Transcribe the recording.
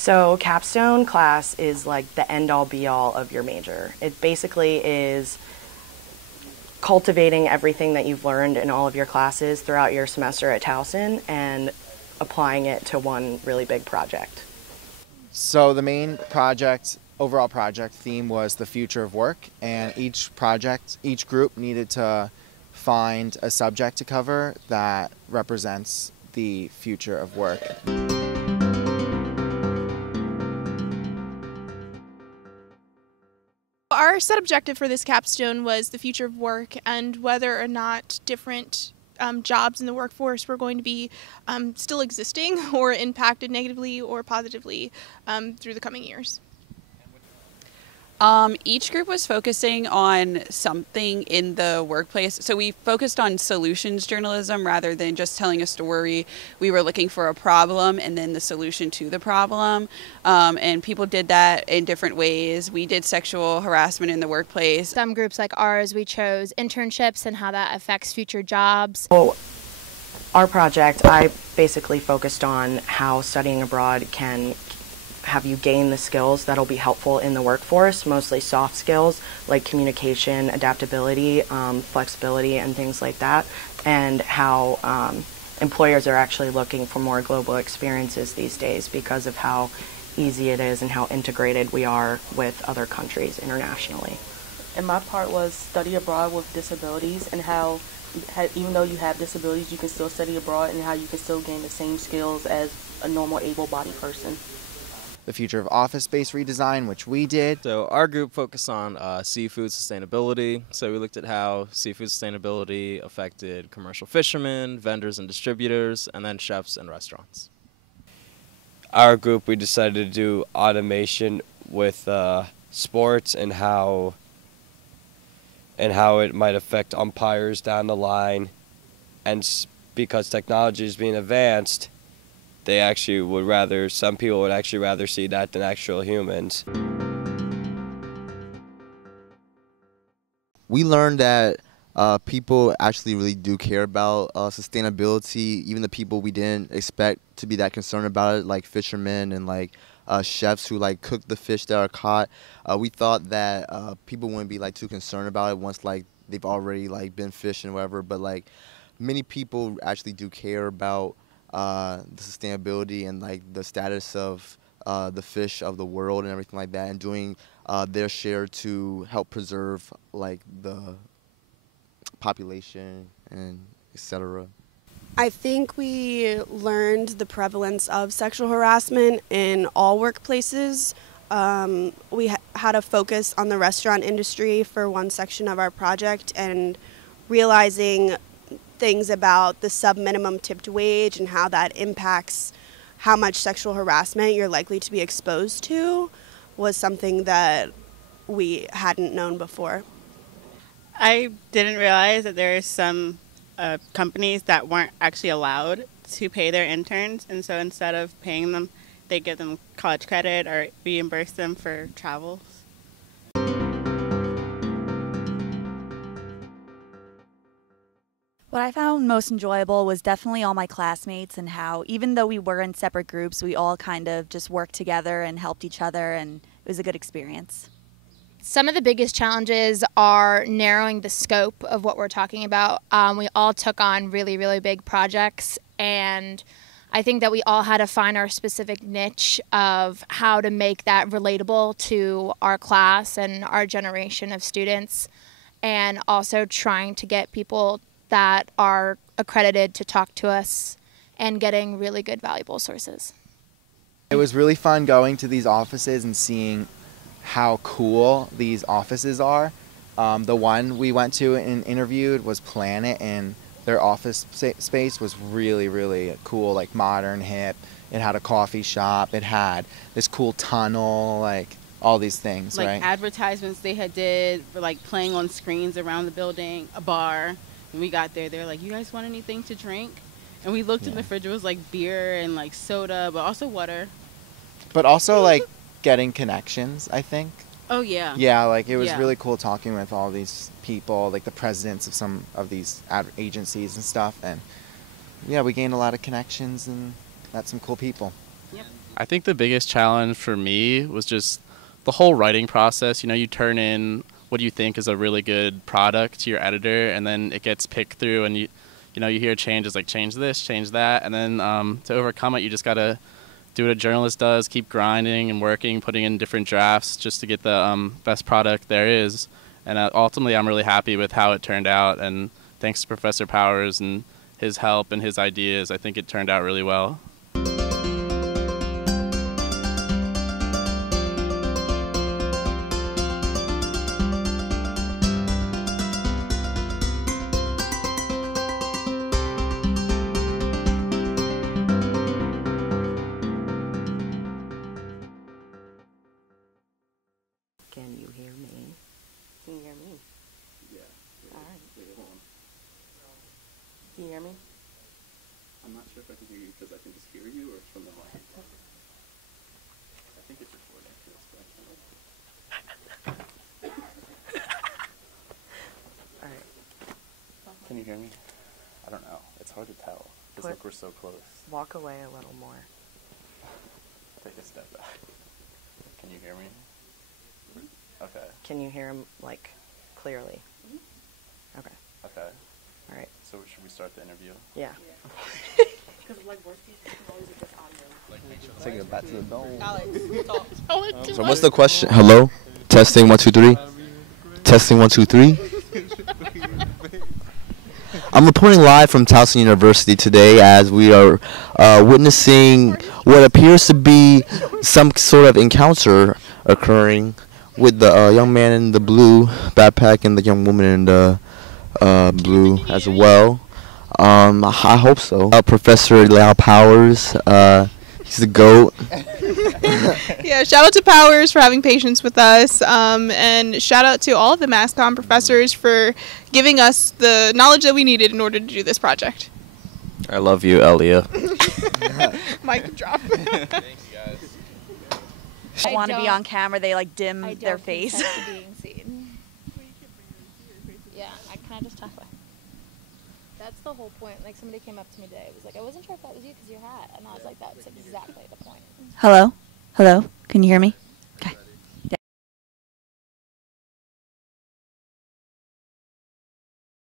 So Capstone class is like the end-all be-all of your major. It basically is cultivating everything that you've learned in all of your classes throughout your semester at Towson and applying it to one really big project. So the main overall project theme was the future of work, and each group needed to find a subject to cover that represents the future of work. Our set objective for this capstone was the future of work and whether or not different jobs in the workforce were going to be still existing or impacted negatively or positively through the coming years. Each group was focusing on something in the workplace. So we focused on solutions journalism rather than just telling a story. We were looking for a problem and then the solution to the problem. And people did that in different ways. We did sexual harassment in the workplace. Some groups like ours, we chose internships and how that affects future jobs. So our project, I basically focused on how studying abroad can have you gain the skills that'll be helpful in the workforce, mostly soft skills like communication, adaptability, flexibility, and things like that, and how employers are actually looking for more global experiences these days because of how easy it is and how integrated we are with other countries internationally. And my part was study abroad with disabilities and how even though you have disabilities, you can still study abroad and how you can still gain the same skills as a normal able-bodied person. The future of office space redesign, which we did. So our group focused on seafood sustainability. So we looked at how seafood sustainability affected commercial fishermen, vendors and distributors, and then chefs and restaurants. Our group, we decided to do automation with sports and how it might affect umpires down the line. And because technology is being advanced, some people would actually rather see that than actual humans. We learned that people actually really do care about sustainability, even the people we didn't expect to be that concerned about it, like fishermen and like chefs who like cook the fish that are caught. We thought that people wouldn't be like too concerned about it once like they've already like been fishing or whatever, but like many people actually do care about the sustainability and like the status of the fish of the world and everything like that, and doing their share to help preserve like the population and etc. I think we learned the prevalence of sexual harassment in all workplaces. We had a focus on the restaurant industry for one section of our project, and realizing things about the sub-minimum tipped wage and how that impacts how much sexual harassment you're likely to be exposed to was something that we hadn't known before. I didn't realize that there are some companies that weren't actually allowed to pay their interns, and so instead of paying them, they give them college credit or reimburse them for travels. What I found most enjoyable was definitely all my classmates and how even though we were in separate groups, we all kind of just worked together and helped each other, and it was a good experience. Some of the biggest challenges are narrowing the scope of what we're talking about. We all took on really, really big projects, and I think that we all had to find our specific niche of how to make that relatable to our class and our generation of students, and also trying to get people that are accredited to talk to us and getting really good, valuable sources. It was really fun going to these offices and seeing how cool these offices are. The one we went to and interviewed was Planet, and their office space was really, really cool, like modern, hip. It had a coffee shop, it had this cool tunnel, like all these things, like right? Advertisements they had did for like playing on screens around the building, a bar. When we got there, they were like, "You guys want anything to drink?" And we looked in the fridge, it was like beer and like soda, but also water. But also like getting connections, I think. Oh yeah. Yeah, like it was really cool talking with all these people, like the presidents of some of these ad agencies and stuff, and yeah, we gained a lot of connections and met some cool people. I think the biggest challenge for me was just the whole writing process. You know, you turn in what you think is a really good product to your editor, and then it gets picked through, and you hear changes like change this, change that, and then to overcome it, you just gotta do what a journalist does, keep grinding and working, putting in different drafts just to get the best product there is. And ultimately, I'm really happy with how it turned out, and thanks to Professor Powers and his help and his ideas, I think it turned out really well. Can you hear me? Can you hear me? Yeah. All right. Wait, hold on. Can you hear me? I'm not sure if I can hear you because I can just hear you or from the mic. I think it's recording too. All right. Can you hear me? I don't know. It's hard to tell because look, we're so close. Walk away a little more. Take a step back. Can you hear me? Okay. Can you hear him, like, clearly? Okay. Okay. All right. So should we start the interview? Yeah. Because, like, worst case, you can always get this audio. Take it back to the dome. Alex, So what's the question? Hello? Testing 1 2 3. Testing 1 2 3. I'm reporting live from Towson University today as we are witnessing what appears to be some sort of encounter occurring with the young man in the blue backpack and the young woman in the blue as well. I hope so. Professor Lau Powers, he's the GOAT. Yeah, shout out to Powers for having patience with us, and shout out to all of the MassCom professors for giving us the knowledge that we needed in order to do this project. I love you, Elia. Mic drop. Don't want to be on camera. They like dim their face. To being seen. Yeah, I kind of just talk about. That's the whole point. Like somebody came up to me today. It was like, I wasn't sure if that was you because your hat, and I was like, that's exactly the point. Hello? Hello? Can you hear me?